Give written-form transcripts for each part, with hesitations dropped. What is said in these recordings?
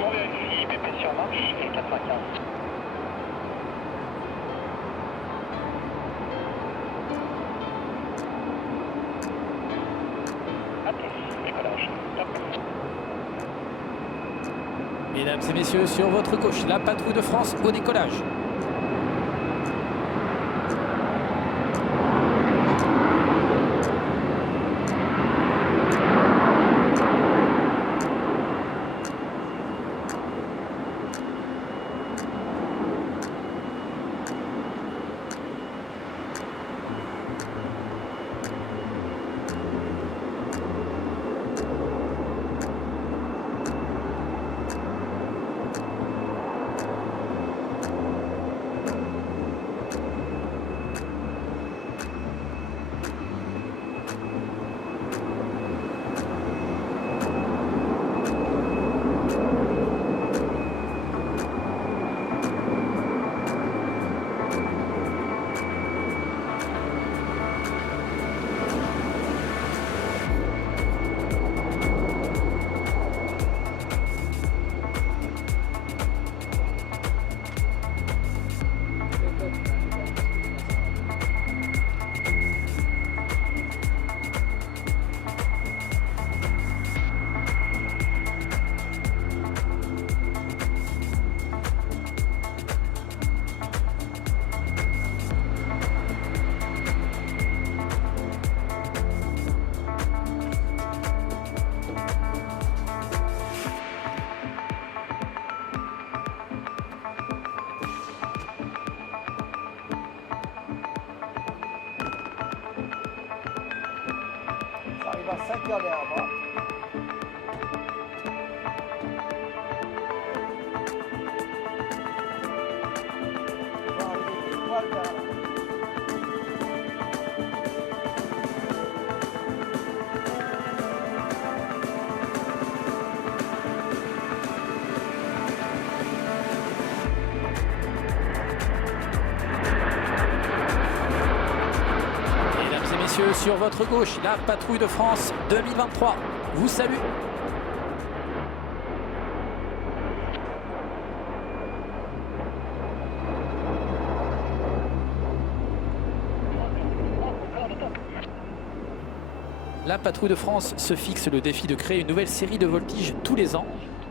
On vérifie, BP sur marche et 95. Atos, décollage. Top. Mesdames et messieurs, sur votre gauche, la patrouille de France au décollage. Ça arrive à 5 heures derrière moi. On va arriver pile poil derrière là. Mesdames et messieurs, sur votre gauche, la patrouille de France 2023 vous salue. La patrouille de France se fixe le défi de créer une nouvelle série de voltiges tous les ans,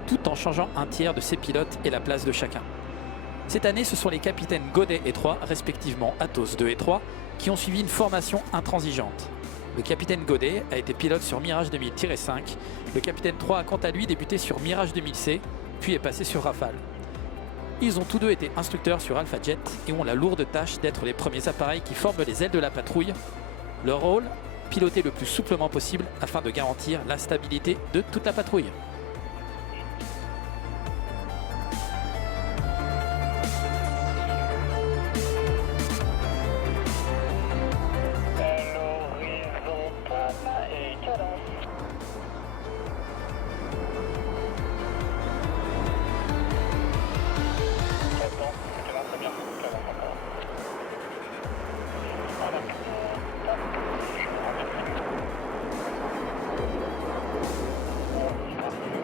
tout en changeant un tiers de ses pilotes et la place de chacun. Cette année, ce sont les capitaines Godet et 3, respectivement Atos 2 et 3, qui ont suivi une formation intransigeante. Le capitaine Godet a été pilote sur Mirage 2000-5, le capitaine 3 a quant à lui débuté sur Mirage 2000C, puis est passé sur Rafale. Ils ont tous deux été instructeurs sur Alpha Jet et ont la lourde tâche d'être les premiers appareils qui forment les ailes de la patrouille. Leur rôle, piloter le plus souplement possible afin de garantir la stabilité de toute la patrouille. L'horizontale et cadence. Cadence, très bien. Cadence encore. Voilà. Top. Je vous remercie.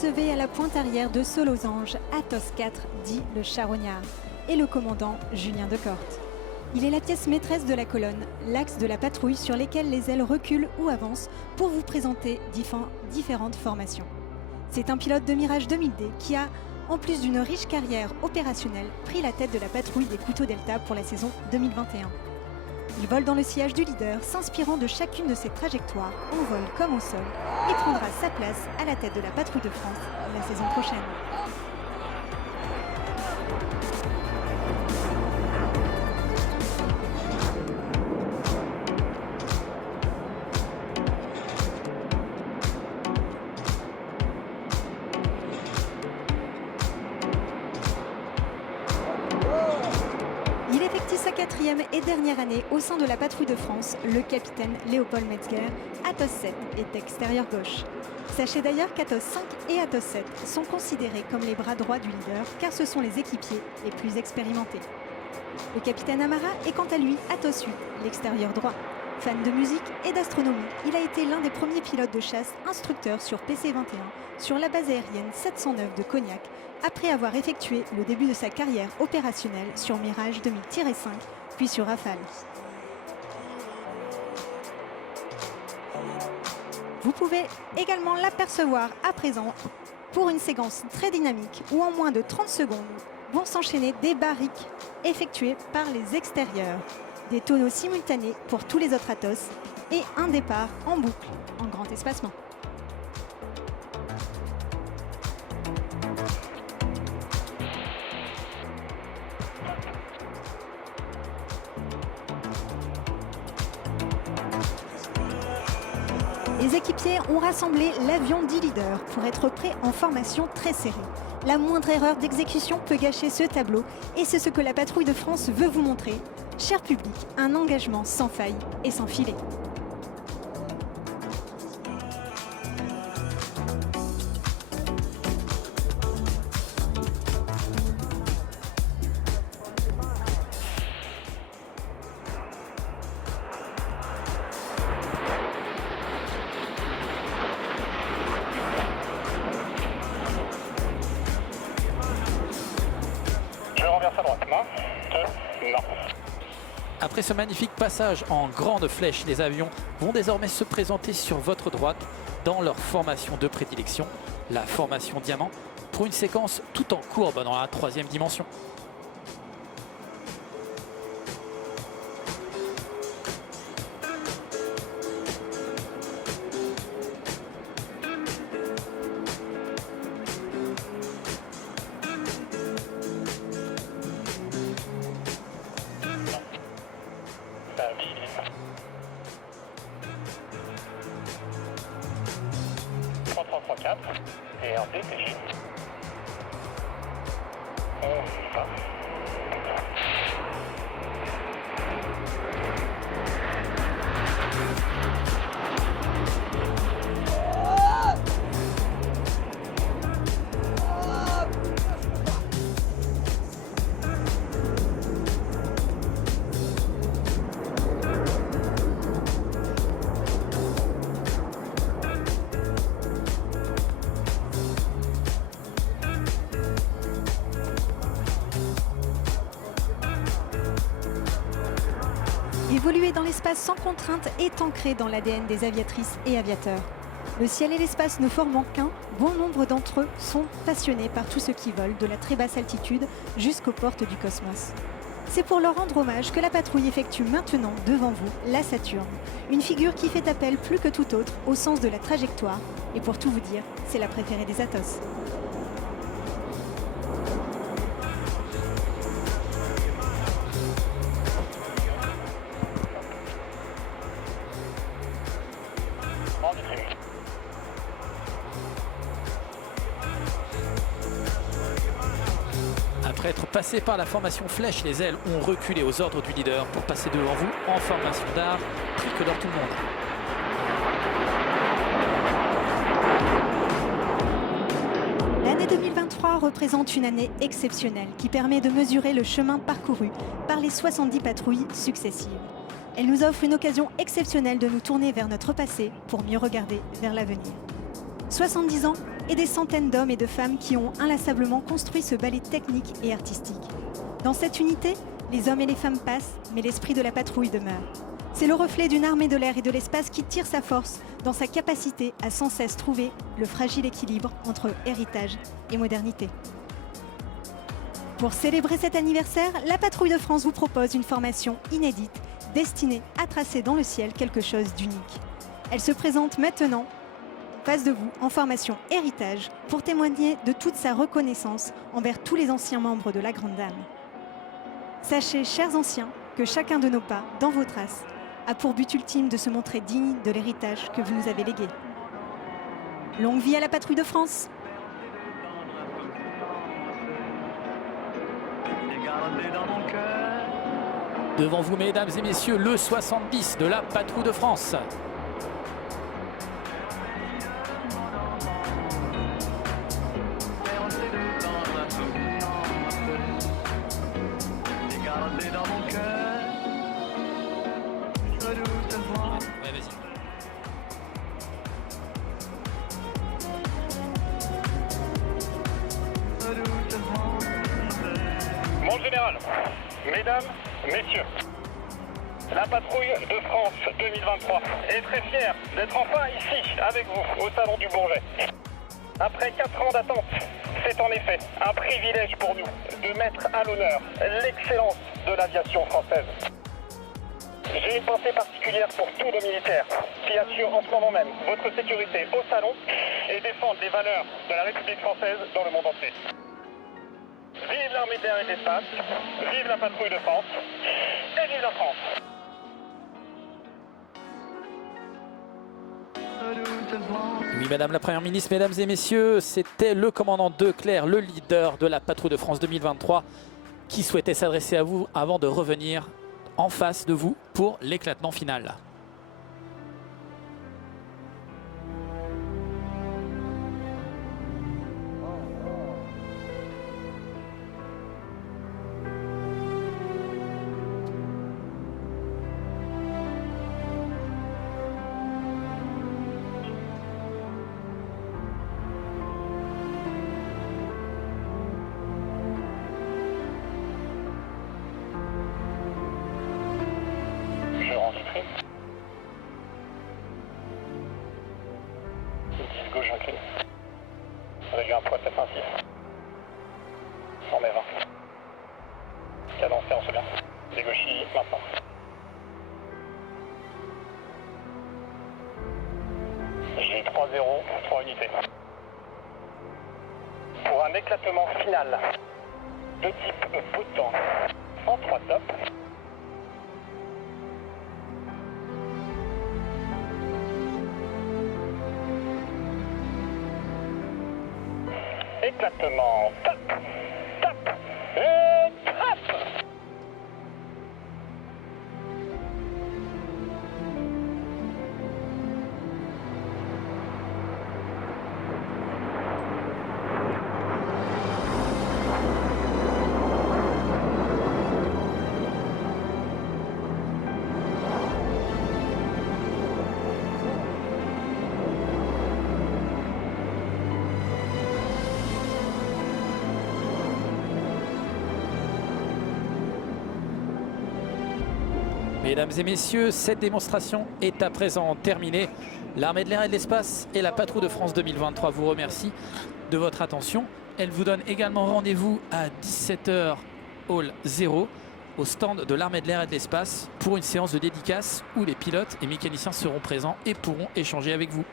recevez à la pointe arrière de ce losange Athos 4, dit le charognard, et le commandant Julien Decorte. Il est la pièce maîtresse de la colonne, l'axe de la patrouille sur lesquels les ailes reculent ou avancent pour vous présenter différentes formations. C'est un pilote de Mirage 2000D qui a, en plus d'une riche carrière opérationnelle, pris la tête de la patrouille des Couteaux Delta pour la saison 2021. Il vole dans le sillage du leader, s'inspirant de chacune de ses trajectoires, au vol comme au sol, et prendra sa place à la tête de la patrouille de France la saison prochaine. Il effectue sa 4e et dernière année au sein de la patrouille de France. Le capitaine Léopold Metzger, Athos 7 est extérieur gauche. Sachez d'ailleurs qu'Athos 5 et Athos 7 sont considérés comme les bras droits du leader car ce sont les équipiers les plus expérimentés. Le capitaine Amara est quant à lui Athos 8, l'extérieur droit. Fan de musique et d'astronomie, il a été l'un des premiers pilotes de chasse instructeurs sur PC-21 sur la base aérienne 709 de Cognac, après avoir effectué le début de sa carrière opérationnelle sur Mirage 2000-5, puis sur Rafale. Vous pouvez également l'apercevoir à présent pour une séquence très dynamique où en moins de 30 secondes vont s'enchaîner des barriques effectuées par les extérieurs, des tonneaux simultanés pour tous les autres Athos et un départ en boucle en grand espacement. Les équipiers ont rassemblé l'avion dit leader pour être prêt en formation très serrée. La moindre erreur d'exécution peut gâcher ce tableau et c'est ce que la patrouille de France veut vous montrer. Cher public, un engagement sans faille et sans filet. Je renverse à droite. Main. Non. Après ce magnifique passage en grande flèche, les avions vont désormais se présenter sur votre droite dans leur formation de prédilection, la formation diamant, pour une séquence tout en courbe dans la 3e dimension. Et en DTG. On y va. Évoluer dans l'espace sans contrainte est ancré dans l'ADN des aviatrices et aviateurs. Le ciel et l'espace ne formant qu'un, bon nombre d'entre eux sont passionnés par tout ce qui vole de la très basse altitude jusqu'aux portes du cosmos. C'est pour leur rendre hommage que la patrouille effectue maintenant devant vous la Saturne, une figure qui fait appel plus que tout autre au sens de la trajectoire, et pour tout vous dire, c'est la préférée des Athos. Après être passé par la formation flèche, les ailes ont reculé aux ordres du leader pour passer devant vous en formation d'art, tricolore tout le monde. L'année 2023 représente une année exceptionnelle qui permet de mesurer le chemin parcouru par les 70 patrouilles successives. Elle nous offre une occasion exceptionnelle de nous tourner vers notre passé pour mieux regarder vers l'avenir. 70 ans et des centaines d'hommes et de femmes qui ont inlassablement construit ce ballet technique et artistique. Dans cette unité, les hommes et les femmes passent, mais l'esprit de la patrouille demeure. C'est le reflet d'une armée de l'air et de l'espace qui tire sa force dans sa capacité à sans cesse trouver le fragile équilibre entre héritage et modernité. Pour célébrer cet anniversaire, la Patrouille de France vous propose une formation inédite destinée à tracer dans le ciel quelque chose d'unique. Elle se présente maintenant en face de vous en formation héritage pour témoigner de toute sa reconnaissance envers tous les anciens membres de la Grande Dame. Sachez, chers anciens, que chacun de nos pas, dans vos traces, a pour but ultime de se montrer digne de l'héritage que vous nous avez légué. Longue vie à la Patrouille de France! Devant vous, mesdames et messieurs, le 70 de la Patrouille de France. Ouais, vas-y. Mon général, mesdames, messieurs, la patrouille de France 2023 est très fière d'être enfin ici avec vous au Salon du Bourget. Après 4 ans d'attente, c'est en effet un privilège pour nous de mettre à l'honneur l'excellence de l'aviation française. J'ai une pensée particulière pour tous nos militaires qui assurent en ce moment même votre sécurité au salon et défendent les valeurs de la République française dans le monde entier. Vive l'armée de l'air et de l'espace, vive la patrouille de France et vive la France. Oui, Madame la Première ministre, Mesdames et Messieurs, c'était le commandant Declercq, le leader de la Patrouille de France 2023, qui souhaitait s'adresser à vous avant de revenir en face de vous pour l'éclatement final. Je rends vitrine. 10 gauche incline. Réduit un poids 726. 100 mai 20. Cadencé en second. Dégauchis maintenant. J'ai 3-0, 3 unités. Pour un éclatement final de type bouton en 3 tops. Éclatement, top, top, et top. Mesdames et messieurs, cette démonstration est à présent terminée. L'armée de l'air et de l'espace et la Patrouille de France 2023 vous remercie de votre attention. Elle vous donne également rendez-vous à 17h Hall 0 au stand de l'armée de l'air et de l'espace pour une séance de dédicace où les pilotes et mécaniciens seront présents et pourront échanger avec vous.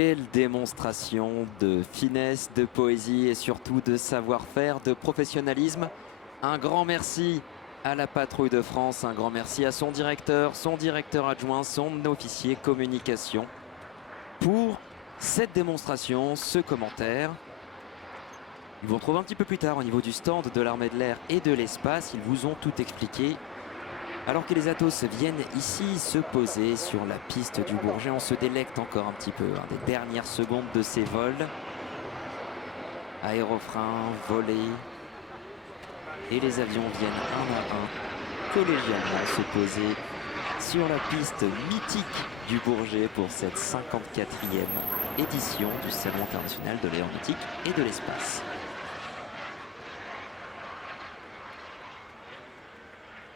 Quelle démonstration de finesse, de poésie et surtout de savoir-faire, de professionnalisme. Un grand merci à la Patrouille de France, un grand merci à son directeur adjoint, son officier communication pour cette démonstration, ce commentaire. Ils vous retrouvent un petit peu plus tard au niveau du stand de l'armée de l'air et de l'espace. Ils vous ont tout expliqué. Alors que les Atos viennent ici se poser sur la piste du Bourget, on se délecte encore un petit peu des dernières secondes de ces vols. Aérofrein, volée. Et les avions viennent un à un, collégialement se poser sur la piste mythique du Bourget pour cette 54e édition du Salon international de l'aéronautique et de l'espace.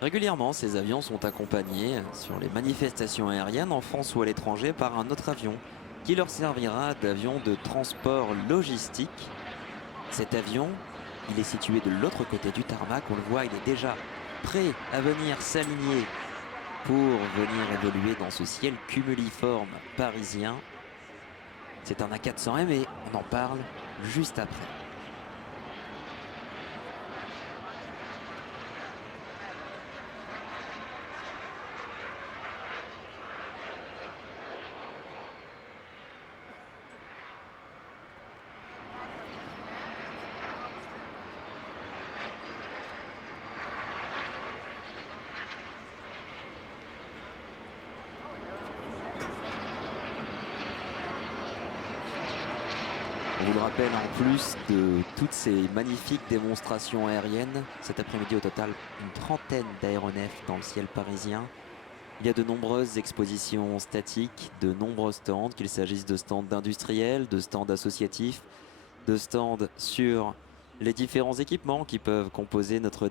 Régulièrement, ces avions sont accompagnés sur les manifestations aériennes en France ou à l'étranger par un autre avion qui leur servira d'avion de transport logistique. Cet avion, il est situé de l'autre côté du tarmac. On le voit, il est déjà prêt à venir s'aligner pour venir évoluer dans ce ciel cumuliforme parisien. C'est un A400M et on en parle juste après. On vous le rappelle, en plus de toutes ces magnifiques démonstrations aériennes, cet après-midi au total une trentaine d'aéronefs dans le ciel parisien. Il y a de nombreuses expositions statiques, de nombreux stands, qu'il s'agisse de stands d'industriels, de stands associatifs, de stands sur les différents équipements qui peuvent composer notre